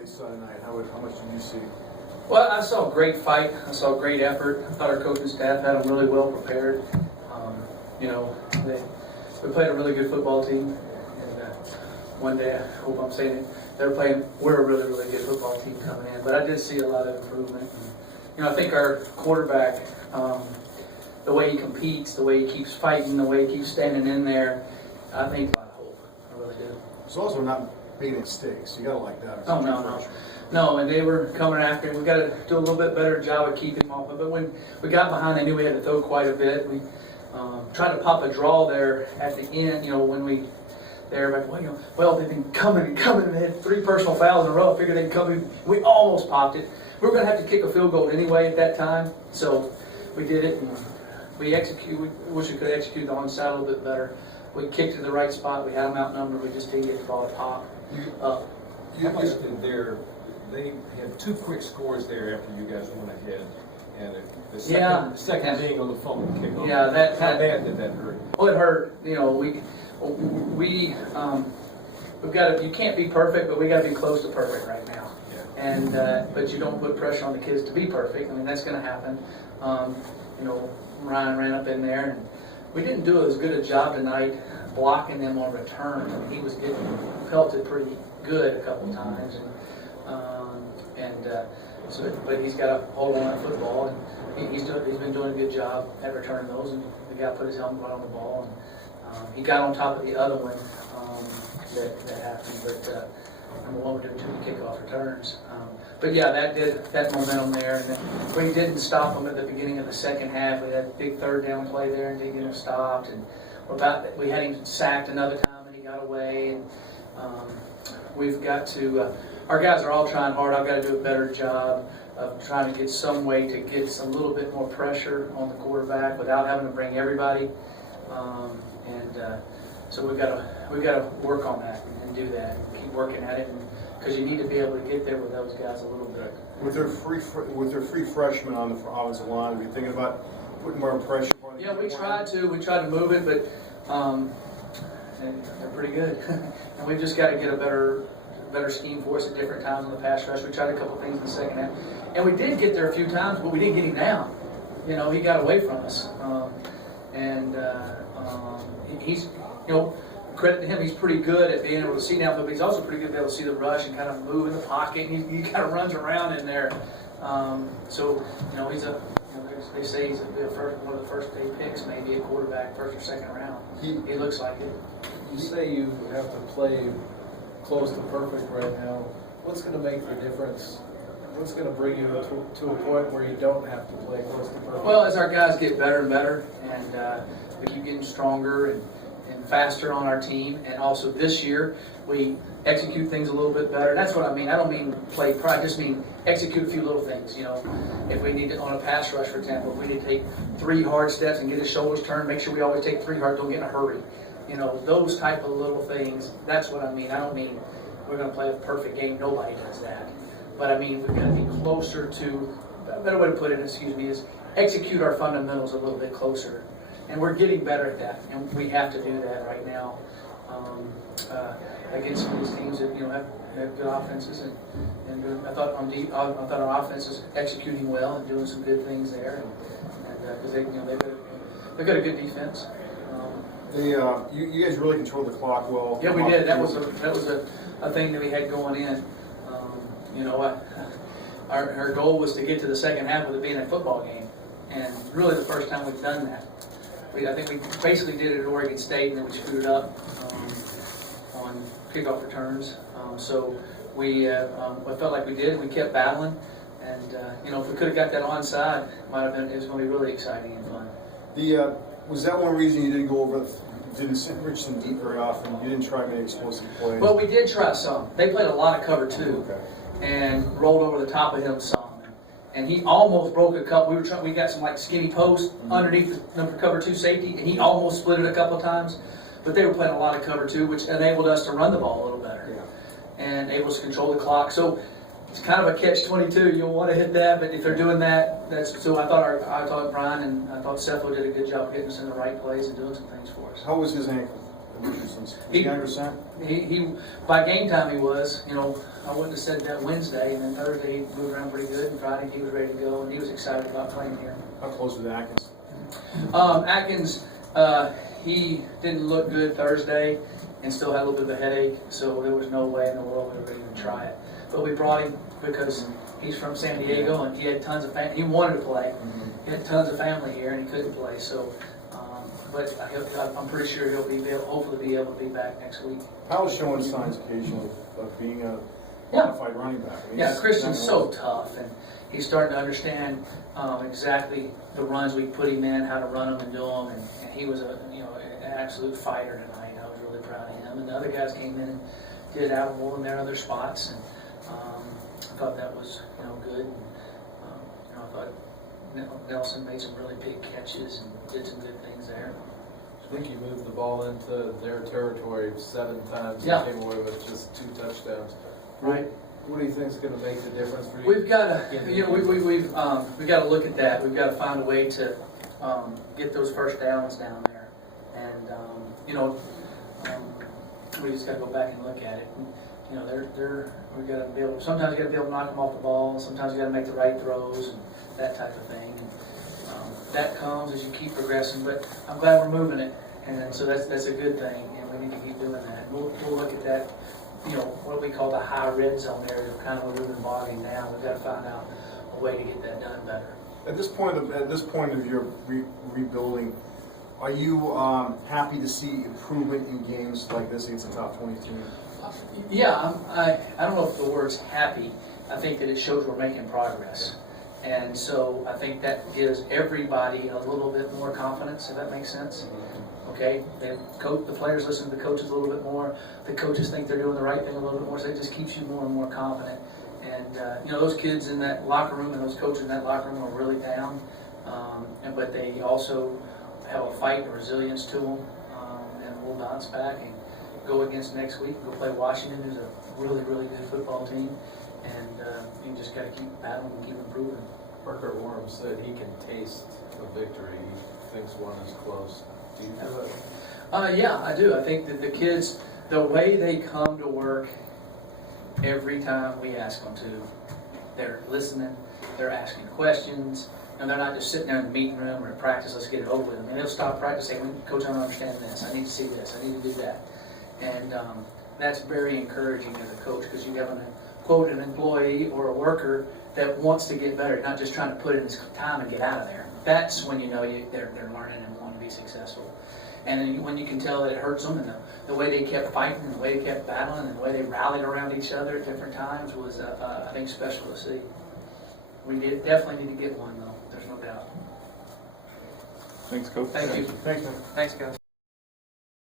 they saw tonight? How much did you see? Well, I saw a great fight. I saw great effort. I thought our coaching staff had them really well prepared. You know, we played a really good football team. And one day, I hope I'm saying it, we're a really, really good football team coming in. But I did see a lot of improvement. You know, I think our quarterback, the way he competes, the way he keeps fighting, the way he keeps standing in there, I think a lot of hope. I really do. It's also not baiting stakes. You gotta like that. Oh, no. No, and they were coming after him. We got to do a little bit better job of keeping him off. But when we got behind, they knew we had to throw quite a bit. We tried to pop a draw there at the end. You know, when they're like, well, they've been coming and coming. And they had 3 personal fouls in a row. I figured they'd come in. We almost popped it. We were going to have to kick a field goal anyway at that time. So we did it. And we wish we could execute the onside a little bit better. We kicked to the right spot. We had them outnumbered. We just didn't get the ball to pop. You listed there. They had 2 quick scores there after you guys went ahead, and the second being on the fumble kickoff. Yeah, how bad did that hurt? Well, it hurt. You know, we've got to. You can't be perfect, but we got to be close to perfect right now. Yeah. And but you don't put pressure on the kids to be perfect. I mean, that's going to happen. You know, Ryan ran up in there, and we didn't do as good a job tonight blocking them on return. I mean, he was getting pelted pretty good a couple times, but he's got a hold on that football, and he's been doing a good job at returning those. And the guy put his helmet right on the ball, and he got on top of the other one that happened. But number one, we're doing 2 kickoff returns. But yeah, that momentum there, and then we didn't stop them at the beginning of the second half. We had a big 3rd down play there and didn't get him stopped, and we had him sacked another time, and he got away. And we've got to. Our guys are all trying hard. I've got to do a better job of trying to get some way to get a little bit more pressure on the quarterback without having to bring everybody. So we've got to work on that and do that. Keep working at it, because you need to be able to get there with those guys a little bit. With their free freshmen on the offensive line, are you thinking about putting more pressure on? Yeah, we tried to move it, but they're pretty good, and we've just got to get a better scheme for us at different times in the pass rush. We tried a couple things in the second half, and we did get there a few times, but we didn't get him down. You know, he got away from us, he's, you know, credit to him, he's pretty good at being able to see down, but he's also pretty good at being able to see the rush and kind of move in the pocket. And he kind of runs around in there. So, you know, they say he's one of the first day picks, maybe a quarterback, 1st or 2nd round. He looks like it. You say you have to play close to perfect right now. What's going to make the difference? What's going to bring you to a point where you don't have to play close to perfect? Well, as our guys get better and better, and we keep getting stronger and faster on our team, and also this year we execute things a little bit better. That's what I mean. I don't mean play pride. I just mean execute a few little things. You know, if we need to, on a pass rush, for example, if we need to take 3 hard steps and get his shoulders turned, make sure we always take 3 hard. Don't get in a hurry. You know, those type of little things. That's what I mean. I don't mean we're going to play a perfect game. Nobody does that. But I mean, we've got to be closer to. A better way to put it, is execute our fundamentals a little bit closer. And we're getting better at that, and we have to do that right now against some of these teams that have good offenses. And I thought our offense is executing well and doing some good things there, and because they've got a good defense. You guys really controlled the clock well. Yeah, we did. That was a thing that we had going in. Our goal was to get to the second half with it being a football game, and really the first time we've done that. I think we basically did it at Oregon State, and then we screwed it up on kickoff returns. So we felt like we did. We kept battling, and if we could have got that onside, it was going to be really exciting and fun. Was that one reason you didn't go over? Didn't reach some deep very often? You didn't try many explosive plays? Well, we did try some. They played a lot of cover 2, and rolled over the top of him some. And he almost broke a couple. We got some like skinny posts underneath the cover 2 safety, and he almost split it a couple of times. But they were playing a lot of cover 2, which enabled us to run the ball a little better, and able to control the clock. So it's kind of a catch-22. You'll want to hit that, but if they're doing that, that's so. I thought Brian and I thought Cepho did a good job of getting us in the right place and doing some things for us. How was his ankle? He 100%. He by game time he was. I wouldn't have said that Wednesday, and then Thursday he moved around pretty good, and Friday he was ready to go, and he was excited about playing here. How close was Atkins? Atkins, he didn't look good Thursday and still had a little bit of a headache, so there was no way in the world we were going to try it. But we brought him because he's from San Diego and he had tons of family. He wanted to play. He had tons of family here and he couldn't play. So, but I'm pretty sure he'll hopefully be able to be back next week. Powell's showing signs occasionally of being a qualified running back. Yeah, Christian's so tough, and he's starting to understand exactly the runs we put him in, how to run them and do them, and he was an absolute fighter tonight. I was really proud of him. And the other guys came in and did admirable in their other spots, and I thought that was good. And, I thought Nelson made some really big catches and did some good things there. I think he moved the ball into their territory 7 times. Yeah. And came away with just 2 touchdowns. Right. What do you think is going to make the difference for you? We've got to, we've got to look at that. We've got to find a way to get those first downs down there, and we just got to go back and look at it. And, we've got to be able. Sometimes you got to be able to knock them off the ball. Sometimes you got to make the right throws and that type of thing. And that comes as you keep progressing. But I'm glad we're moving it, and so that's a good thing. And we need to keep doing that. We'll look at that. What we call the high red zone area, kind of where we've been bogging down. We've got to find out a way to get that done better. At this point of your rebuilding, are you happy to see improvement in games like this against a top 20 team? Yeah, I don't know if the word's happy. I think that it shows we're making progress. And so I think that gives everybody a little bit more confidence, if that makes sense. Okay, the players listen to the coaches a little bit more. The coaches think they're doing the right thing a little bit more, so it just keeps you more and more confident. And those kids in that locker room and those coaches in that locker room are really down, but they also have a fight and resilience to them, and we'll bounce back and go against next week. Go play Washington, who's a really, really good football team, and you just got to keep battling and keep improving. Parker Orm said he can taste a victory. He thinks one is close. Do you have a... Yeah, I do. I think that the kids, the way they come to work every time we ask them to, they're listening, they're asking questions, and they're not just sitting there in the meeting room or at practice, let's get it over with. And they'll stop practice and say, Coach, I don't understand this. I need to see this. I need to do that. And that's very encouraging as a coach, because you have an employee or a worker that wants to get better, not just trying to put in his time and get out of there. That's when they're learning and want to be successful. And then when you can tell that it hurts them, and the way they kept fighting, and the way they kept battling, and the way they rallied around each other at different times was, I think, special to see. We definitely need to get one, though. There's no doubt. Thanks, Coach. Thank you. Thanks, man. Thanks, guys.